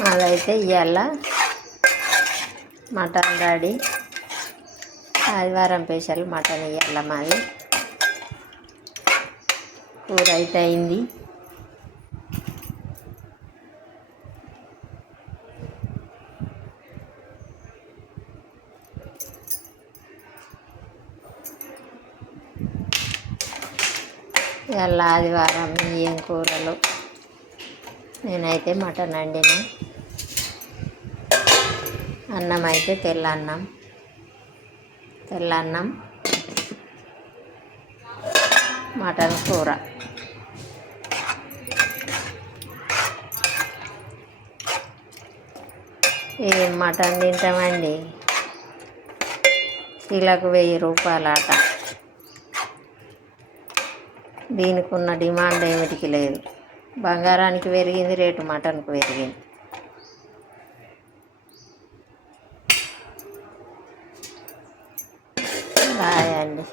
మాదైతే ఇవాళ mutton ready. ఆదివారం స్పెషల్ మటన్ ఇవాళ మాది. కూర అయితే అయింది. ఇవాళ ఆదివారం ఏం కూరలు. నేనైతే మటన్ వండిన. అన్నం అయితే తెల్లన్నం మటన్ కూర. ఏం మటన్ తింటామండి, కిలోకు 1000 రూపాయలు ఆట. దీనికి ఉన్న డిమాండ్ ఏమిటికి లేదు. బంగారానికి పెరిగింది రేటు, మటన్కు పెరిగింది. బాయ్ అండి.